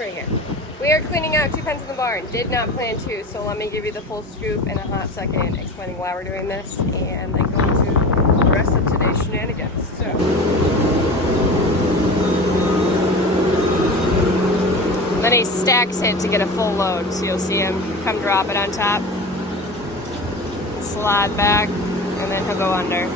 happening here? We are cleaning out 2 pens in the barn. Did not plan to, so let me give you the full scoop in a hot second, explaining why we're doing this, and then go into the rest of today's shenanigans. So, then he stacks it to get a full load, so you'll see him come drop it on top, slide back, and then he'll go under.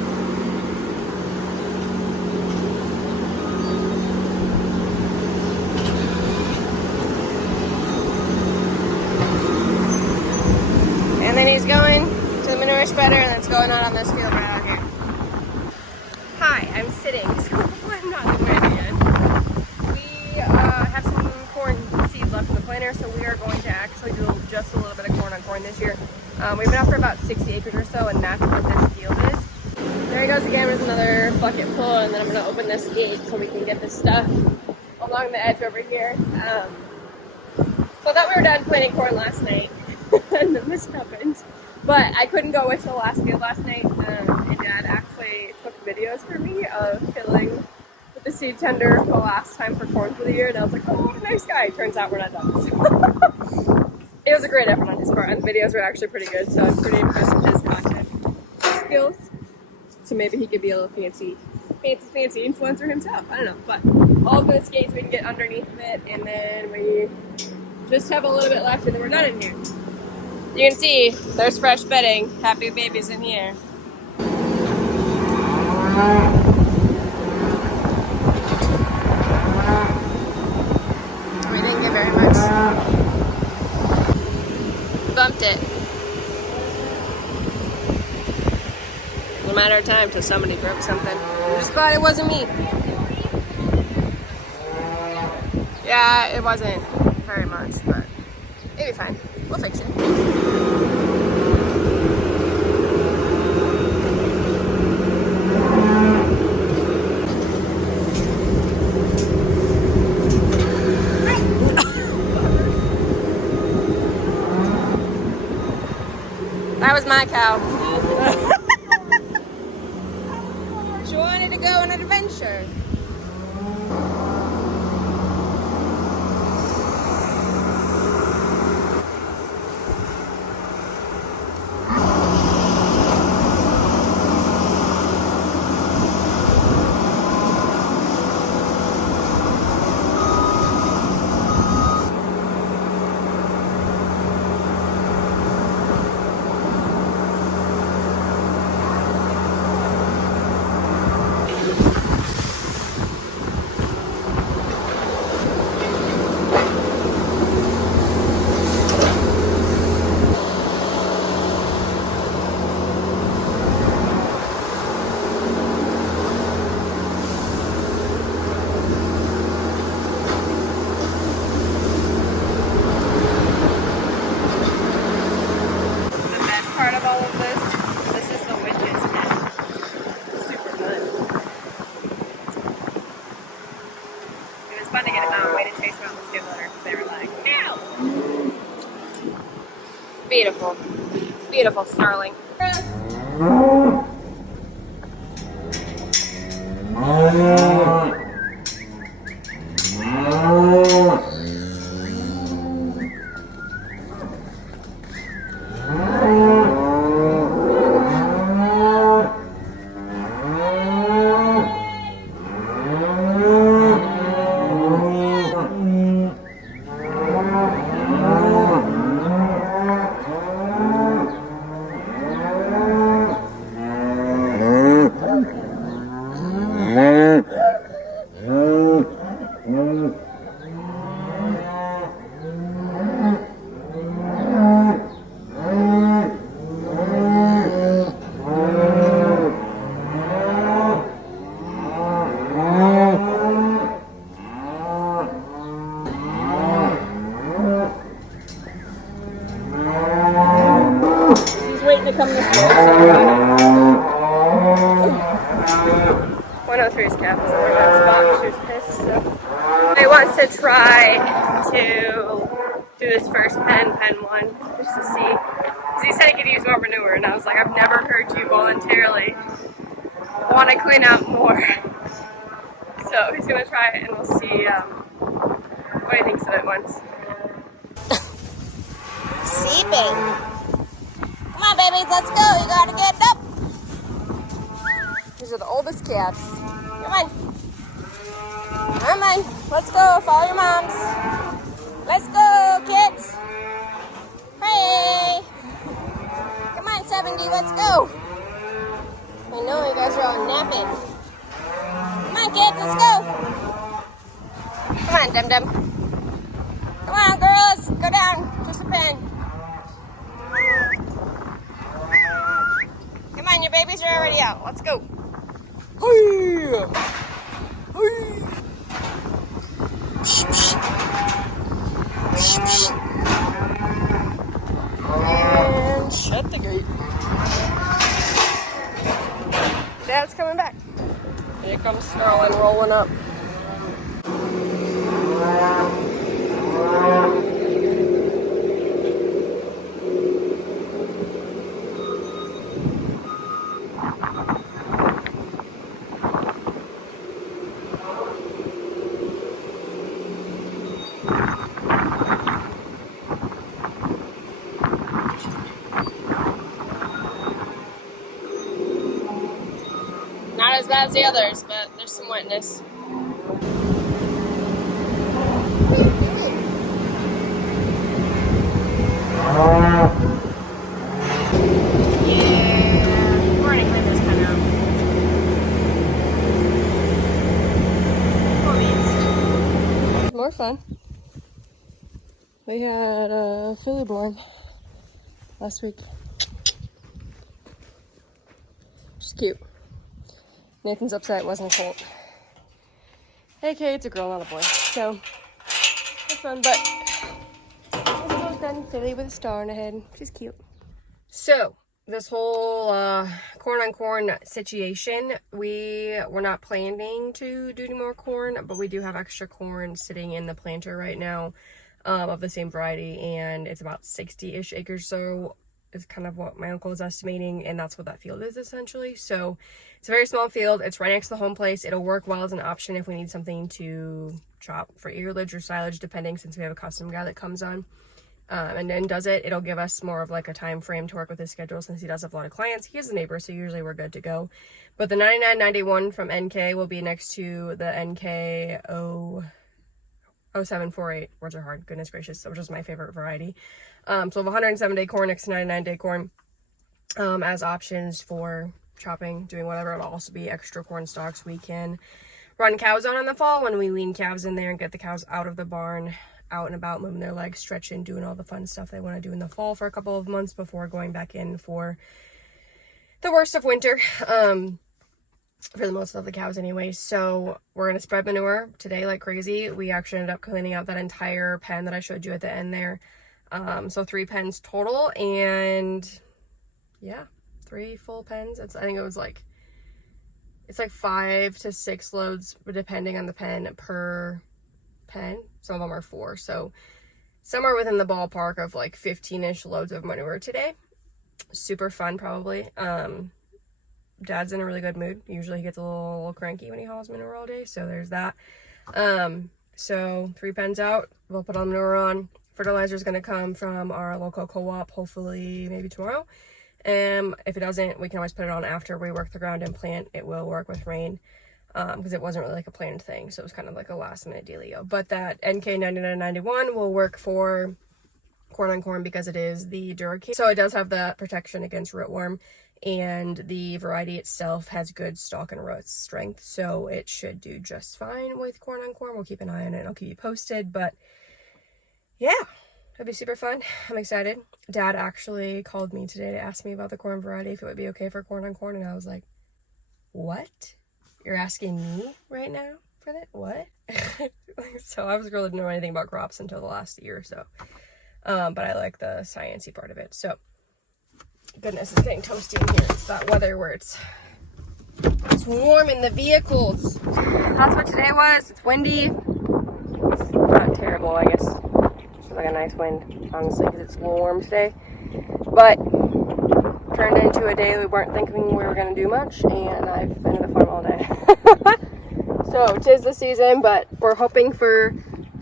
And then he's going to the manure spreader, and it's going on this field right out here. Hi, I'm sitting, so I'm not in the way again. We have some corn seed left in the planter, so we are going to actually do just a little bit of corn on corn this year. We've been out for about 60 acres or so, and that's what this field is. There he goes again with another bucket full, and then I'm going to open this gate so we can get this stuff along the edge over here. So I thought we were done planting corn last night. And then this happened, but I couldn't go into the last field last night, and Dad actually took videos for me of filling with the seed tender for the last time for corn for the year, and I was like, oh, what a nice guy. Turns out we're not done. It was a great effort on his part, and the videos were actually pretty good, so I'm pretty impressed with his content skills. So maybe he could be a little fancy influencer himself, I don't know, but all of those gates we can get underneath of it, and then we just have a little bit left, and then we're done in here. You can see there's fresh bedding. Happy babies in here. We didn't get very much. Bumped it. It was a matter of time till somebody broke something. I'm just glad it wasn't me. Yeah, it wasn't very much, but it'll be fine. We'll fix it. That was my cow. She wanted to go on an adventure. Fun to get them out and wait to chase them out in the skid loader because they were like, no! Beautiful. Beautiful starling. Waiting to come this way. 103's calf is over that spot. She was pissed. So he wants to try to do this first pen 1, just to see. Because he said he could use more manure, and I was like, I've never heard you voluntarily want to clean out more. So he's gonna try it, and we'll see what what he thinks of it once. Seeping. Come on, babies, let's go. You gotta get up. These are the oldest cats. Come on. Come on. Let's go. Follow your moms. Let's go, kids. Hey. Come on, 70. Let's go. I know you guys are all napping. Come on, kids. Let's go. Come on, Dum Dum. Come on, girls. Go down. Just a pen. Come on, your babies are already out. Let's go. Hey. Hey. Psh, psh. Psh, psh. And shut the gate. Dad's coming back. Here comes Starlin rolling up. Not as bad as the others, but there's some wetness. Yeah, we're gonna clean this pen out. More fun. We had a filly born last week. She's cute. Nathan's upset it wasn't a colt. Okay, it's a girl, not a boy. So, it's fun, but this little done filly with a star on her head. She's cute. So, this whole corn on corn situation, we were not planning to do any more corn, but we do have extra corn sitting in the planter right now of the same variety, and it's about 60-ish acres, so is kind of what my uncle is estimating, and that's what that field is essentially. So it's a very small field. It's right next to the home place. It'll work well as an option if we need something to chop for earlage or silage, depending, since we have a custom guy that comes on and then does it. It'll give us more of like a time frame to work with his schedule, since he does have a lot of clients. He is a neighbor, so usually we're good to go. But the 9991 from NK will be next to the NK 0748. Words are hard, goodness gracious, which is my favorite variety. So we have 107-day corn next to 99-day corn as options for chopping, doing whatever. It'll also be extra corn stalks we can run cows on in the fall when we wean calves in there and get the cows out of the barn, out and about, moving their legs, stretching, doing all the fun stuff they want to do in the fall for a couple of months before going back in for the worst of winter. For the most of the cows anyway. So we're going to spread manure today like crazy. We actually ended up cleaning out that entire pen that I showed you at the end there. So 3 pens total, and yeah, 3 full pens. I think it was like, it's like 5 to 6 loads depending on the pen per pen. Some of them are 4. So somewhere within the ballpark of like 15-ish loads of manure today. Super fun, probably. Dad's in a really good mood. Usually he gets a little cranky when he hauls manure all day, so there's that. So 3 pens out. We'll put all the manure on. Fertilizer is going to come from our local co-op, hopefully maybe tomorrow. If it doesn't, we can always put it on after we work the ground and plant. It will work with rain, because it wasn't really like a planned thing, so it was kind of like a last minute dealio. But that NK9991 will work for corn on corn because it is the Duracase. So it does have that protection against rootworm, and the variety itself has good stalk and root strength, so it should do just fine with corn on corn. We'll keep an eye on it. I'll keep you posted, but yeah, it'll be super fun. I'm excited. Dad actually called me today to ask me about the corn variety, if it would be okay for corn on corn, and I was like, what? You're asking me right now for that? What? So I was really didn't know anything about crops until the last year or so. But I like the sciencey part of it. So, goodness, it's getting toasty in here. It's that weather where it's warm in the vehicles. That's what today was. It's windy. It's not terrible, I guess. It's like a nice wind, honestly, because it's warm today. But turned into a day we weren't thinking we were going to do much, and I've been at the farm all day. So, 'tis the season, but we're hoping for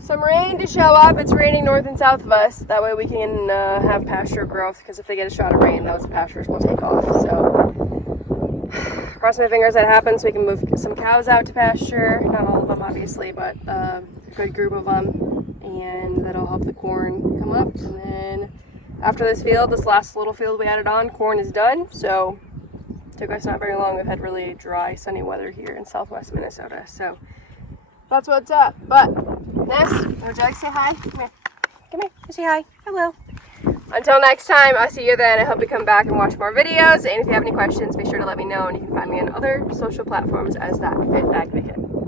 some rain to show up. It's raining north and south of us. That way we can have pasture growth, because if they get a shot of rain, those pastures will take off. So cross my fingers that happens so we can move some cows out to pasture. Not all of them, obviously, but a good group of them. And that'll help the corn come up. And then after this field, this last little field we added on, corn is done. So it took us not very long. We've had really dry, sunny weather here in southwest Minnesota. So that's what's up. But Ness, would you like to say hi? Come here. Come here. Say hi. I will. Until next time, I'll see you then. I hope you come back and watch more videos. And if you have any questions, be sure to let me know. And you can find me on other social platforms as that Fit Advocate.